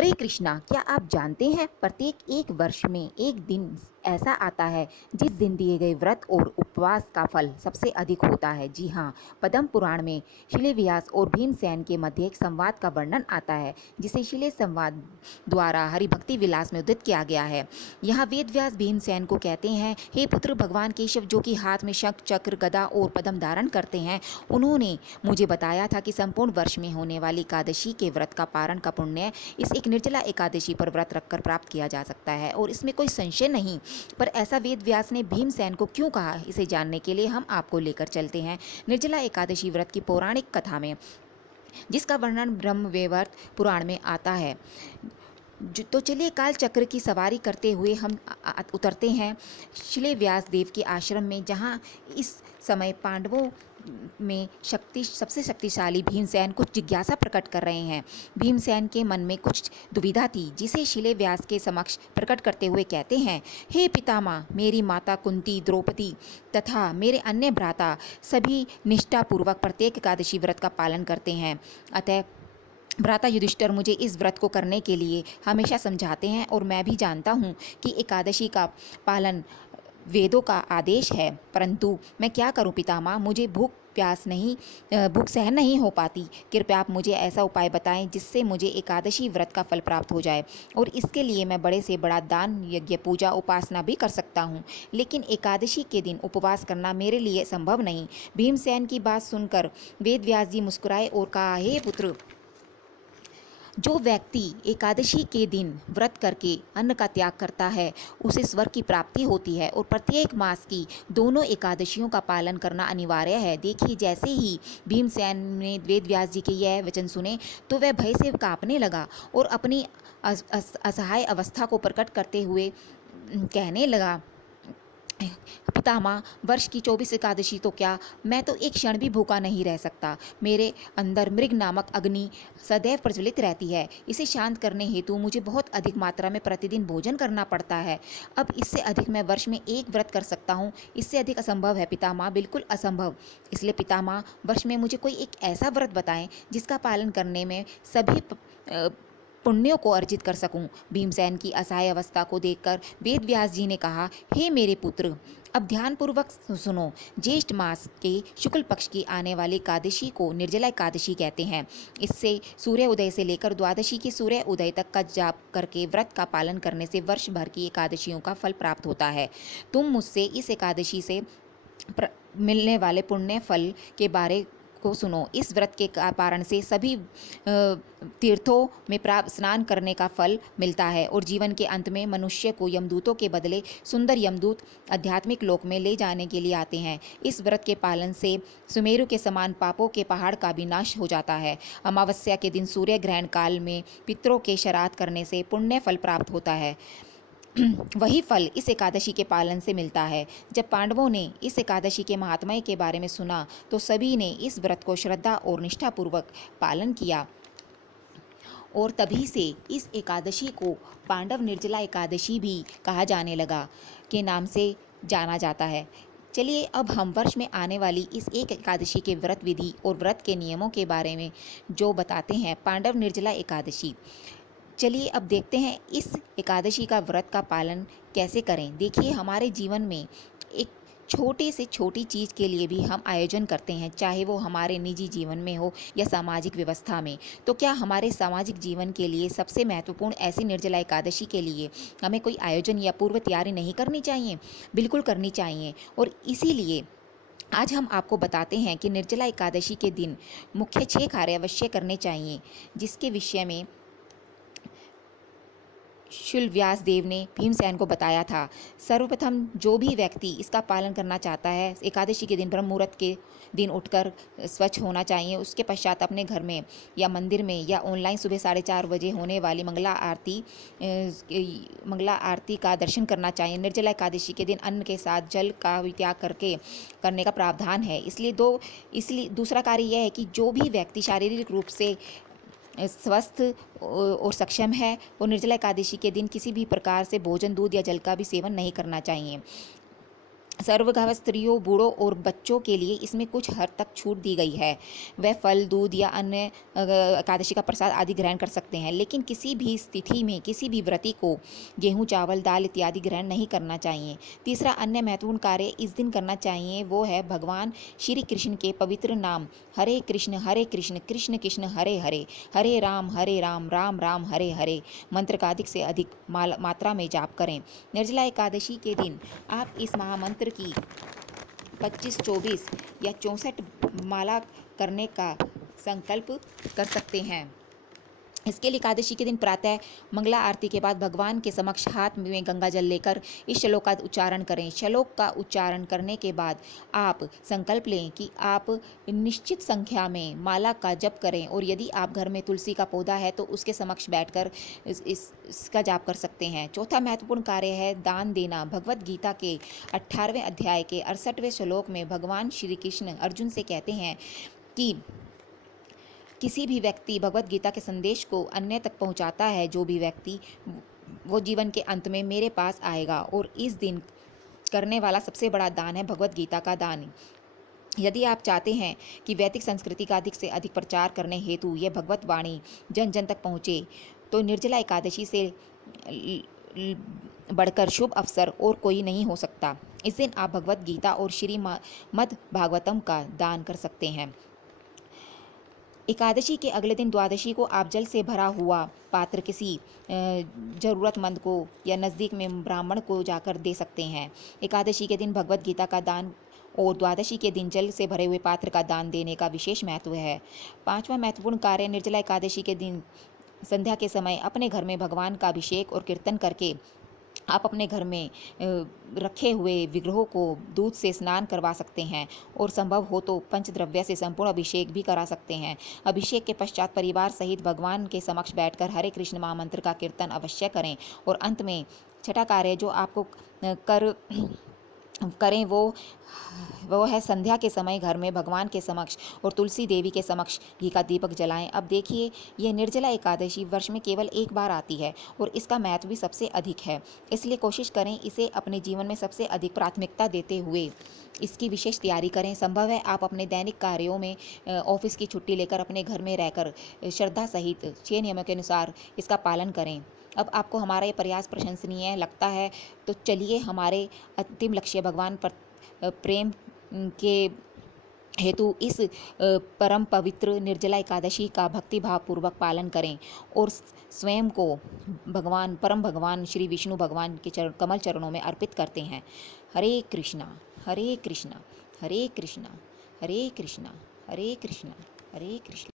हरे कृष्णा, क्या आप जानते हैं प्रत्येक एक वर्ष में एक दिन ऐसा आता है जिस दिन दिए गए व्रत और उपवास का फल सबसे अधिक होता है। जी हाँ, पद्म पुराण में शिले व्यास और भीमसेन के मध्य एक संवाद का वर्णन आता है जिसे शिले संवाद द्वारा हरिभक्ति विलास में उद्धृत किया गया है। यहाँ वेद व्यास भीमसेन को कहते हैं, हे पुत्र भगवान केशव, जो कि हाथ में शंख चक्र गदा और पद्म धारण करते हैं, उन्होंने मुझे बताया था कि संपूर्ण वर्ष में होने वाली एकादशी के व्रत का पारण का पुण्य इस एक निर्जला एकादशी पर व्रत रखकर प्राप्त किया जा सकता है और इसमें कोई संशय नहीं। पर ऐसा वेद व्यास ने भीमसेन को क्यों कहा, इसे जानने के लिए हम आपको लेकर चलते हैं निर्जला एकादशी व्रत की पौराणिक कथा में, जिसका वर्णन ब्रह्मवैवर्त पुराण में आता है। तो चलिए काल चक्र की सवारी करते हुए हम उतरते हैं शिले व्यास देव के आश्रम में, जहाँ इस समय पांडवों में सबसे शक्तिशाली भीमसेन कुछ जिज्ञासा प्रकट कर रहे हैं। भीमसेन के मन में कुछ दुविधा थी, जिसे शिले व्यास के समक्ष प्रकट करते हुए कहते हैं, हे पितामह, मेरी माता कुंती, द्रौपदी तथा मेरे अन्य भ्राता सभी निष्ठापूर्वक प्रत्येक एकादशी व्रत का पालन करते हैं। अतः भ्राता युधिष्ठिर मुझे इस व्रत को करने के लिए हमेशा समझाते हैं और मैं भी जानता हूँ कि एकादशी का पालन वेदों का आदेश है, परंतु मैं क्या करूं पितामह, मुझे भूख सहन नहीं हो पाती। कृपया आप मुझे ऐसा उपाय बताएं जिससे मुझे एकादशी व्रत का फल प्राप्त हो जाए और इसके लिए मैं बड़े से बड़ा दान, यज्ञ, पूजा, उपासना भी कर सकता हूं, लेकिन एकादशी के दिन उपवास करना मेरे लिए संभव नहीं। भीमसेन की बात सुनकर वेद व्यास जी मुस्कुराए और कहा, हे पुत्र, जो व्यक्ति एकादशी के दिन व्रत करके अन्न का त्याग करता है उसे स्वर्ग की प्राप्ति होती है और प्रत्येक मास की दोनों एकादशियों का पालन करना अनिवार्य है। देखिए, जैसे ही भीमसेन ने वेद व्यास जी के यह वचन सुने तो वह भय से कांपने लगा और अपनी असहाय अवस्था को प्रकट करते हुए कहने लगा, पितामह, वर्ष की 24 एकादशी तो क्या, मैं तो एक क्षण भी भूखा नहीं रह सकता। मेरे अंदर मृग नामक अग्नि सदैव प्रज्वलित रहती है। इसे शांत करने हेतु मुझे बहुत अधिक मात्रा में प्रतिदिन भोजन करना पड़ता है। अब इससे अधिक मैं वर्ष में एक व्रत कर सकता हूँ, इससे अधिक असंभव है पितामह, बिल्कुल असंभव। इसलिए पितामह, वर्ष में मुझे कोई एक ऐसा व्रत बताएं जिसका पालन करने में सभी पुण्यों को अर्जित कर सकूं। भीमसेन की असहाय अवस्था को देखकर वेद व्यास जी ने कहा, हे मेरे पुत्र, अब ध्यानपूर्वक सुनो। ज्येष्ठ मास के शुक्ल पक्ष की आने वाली एकादशी को निर्जला एकादशी कहते हैं। इससे सूर्य उदय से लेकर द्वादशी के सूर्य उदय तक का जाप करके व्रत का पालन करने से वर्ष भर की एकादशियों का फल प्राप्त होता है। तुम मुझसे इस एकादशी से मिलने वाले पुण्य फल के बारे को सुनो। इस व्रत के पारण से सभी तीर्थों में स्नान करने का फल मिलता है और जीवन के अंत में मनुष्य को यमदूतों के बदले सुंदर यमदूत आध्यात्मिक लोक में ले जाने के लिए आते हैं। इस व्रत के पालन से सुमेरु के समान पापों के पहाड़ का भी नाश हो जाता है। अमावस्या के दिन सूर्य ग्रहण काल में पितरों के श्राद्ध करने से पुण्य फल प्राप्त होता है। वही फल इस एकादशी के पालन से मिलता है। जब पांडवों ने इस एकादशी के महात्म्य के बारे में सुना तो सभी ने इस व्रत को श्रद्धा और निष्ठापूर्वक पालन किया और तभी से इस एकादशी को पांडव निर्जला एकादशी भी कहा जाने लगा के नाम से जाना जाता है। चलिए अब हम वर्ष में आने वाली इस एक एकादशी के व्रत विधि और व्रत के नियमों के बारे में जो बताते हैं। पांडव निर्जला एकादशी, चलिए अब देखते हैं इस एकादशी का व्रत का पालन कैसे करें। देखिए, हमारे जीवन में एक छोटे से छोटी चीज़ के लिए भी हम आयोजन करते हैं, चाहे वो हमारे निजी जीवन में हो या सामाजिक व्यवस्था में। तो क्या हमारे सामाजिक जीवन के लिए सबसे महत्वपूर्ण ऐसी निर्जला एकादशी के लिए हमें कोई आयोजन या पूर्व तैयारी नहीं करनी चाहिए? बिल्कुल करनी चाहिए। और इसीलिए आज हम आपको बताते हैं कि निर्जला एकादशी के दिन मुख्य 6 कार्य अवश्य करने चाहिए, जिसके विषय में शुल व्यास देव ने भीमसेन को बताया था। सर्वप्रथम जो भी व्यक्ति इसका पालन करना चाहता है, एकादशी के दिन ब्रह्म मुहूर्त के दिन उठकर स्वच्छ होना चाहिए। उसके पश्चात अपने घर में या मंदिर में या ऑनलाइन सुबह 4:30 बजे होने वाली मंगला आरती का दर्शन करना चाहिए। निर्जला एकादशी के दिन अन्न के साथ जल का भी त्याग करने का प्रावधान है। इसलिए दूसरा कार्य यह है कि जो भी व्यक्ति शारीरिक रूप से स्वस्थ और सक्षम है वो निर्जला एकादशी के दिन किसी भी प्रकार से भोजन, दूध या जल का भी सेवन नहीं करना चाहिए। सर्वगर्भ स्त्रियों, बूढ़ों और बच्चों के लिए इसमें कुछ हद तक छूट दी गई है। वे फल, दूध या अन्य एकादशी का प्रसाद आदि ग्रहण कर सकते हैं, लेकिन किसी भी स्थिति में किसी भी व्रती को गेहूँ, चावल, दाल इत्यादि ग्रहण नहीं करना चाहिए। तीसरा अन्य महत्वपूर्ण कार्य इस दिन करना चाहिए वो है भगवान श्री कृष्ण के पवित्र नाम हरे कृष्ण कृष्ण कृष्ण हरे हरे, हरे राम राम राम हरे हरे मंत्र का अधिक से अधिक मात्रा में जाप करें। निर्जला एकादशी के दिन आप इस महामंत्र की 25, 24 या 64 माला करने का संकल्प कर सकते हैं। इसके लिए एकादशी के दिन प्रातः मंगला आरती के बाद भगवान के समक्ष हाथ में गंगा जल लेकर इस श्लोक का उच्चारण करें। श्लोक का उच्चारण करने के बाद आप संकल्प लें कि आप निश्चित संख्या में माला का जप करें, और यदि आप घर में तुलसी का पौधा है तो उसके समक्ष बैठकर इसका जाप कर सकते हैं। चौथा महत्वपूर्ण कार्य है दान देना। भगवत गीता के 18वें अध्याय के 68वें श्लोक में भगवान श्री कृष्ण अर्जुन से कहते हैं कि किसी भी व्यक्ति भगवत गीता के संदेश को अन्य तक पहुंचाता है, जो भी व्यक्ति वो जीवन के अंत में मेरे पास आएगा, और इस दिन करने वाला सबसे बड़ा दान है भगवत गीता का दान। यदि आप चाहते हैं कि वैदिक संस्कृति का अधिक से अधिक प्रचार करने हेतु यह भगवत वाणी जन जन तक पहुँचे, तो निर्जला एकादशी से बढ़कर शुभ अवसर और कोई नहीं हो सकता। इस दिन आप भगवत गीता और श्रीमद् भागवतम का दान कर सकते हैं। एकादशी के अगले दिन द्वादशी को आप जल से भरा हुआ पात्र किसी ज़रूरतमंद को या नज़दीक में ब्राह्मण को जाकर दे सकते हैं। एकादशी के दिन भगवत गीता का दान और द्वादशी के दिन जल से भरे हुए पात्र का दान देने का विशेष महत्व है। पांचवा महत्वपूर्ण कार्य निर्जला एकादशी के दिन संध्या के समय अपने घर में भगवान का अभिषेक और कीर्तन करके आप अपने घर में रखे हुए विग्रहों को दूध से स्नान करवा सकते हैं, और संभव हो तो पंचद्रव्य से संपूर्ण अभिषेक भी करा सकते हैं। अभिषेक के पश्चात परिवार सहित भगवान के समक्ष बैठकर हरे कृष्ण महामंत्र का कीर्तन अवश्य करें। और अंत में छठा कार्य जो आपको करें वो है संध्या के समय घर में भगवान के समक्ष और तुलसी देवी के समक्ष घी का दीपक जलाएं। अब देखिए, ये निर्जला एकादशी वर्ष में केवल एक बार आती है और इसका महत्व भी सबसे अधिक है, इसलिए कोशिश करें इसे अपने जीवन में सबसे अधिक प्राथमिकता देते हुए इसकी विशेष तैयारी करें। संभव है आप अपने दैनिक कार्यों में ऑफिस की छुट्टी लेकर अपने घर में रहकर श्रद्धा सहित 6 नियमों के अनुसार इसका पालन करें। अब आपको हमारा ये प्रयास प्रशंसनीय लगता है तो चलिए हमारे अंतिम लक्ष्य भगवान पर प्रेम के हेतु इस परम पवित्र निर्जला एकादशी का भक्तिभाव पूर्वक पालन करें और स्वयं को परम भगवान श्री विष्णु भगवान के कमल चरणों में अर्पित करते हैं। हरे कृष्णा हरे कृष्णा हरे कृष्णा हरे कृष्णा हरे कृष्णा हरे कृष्णा।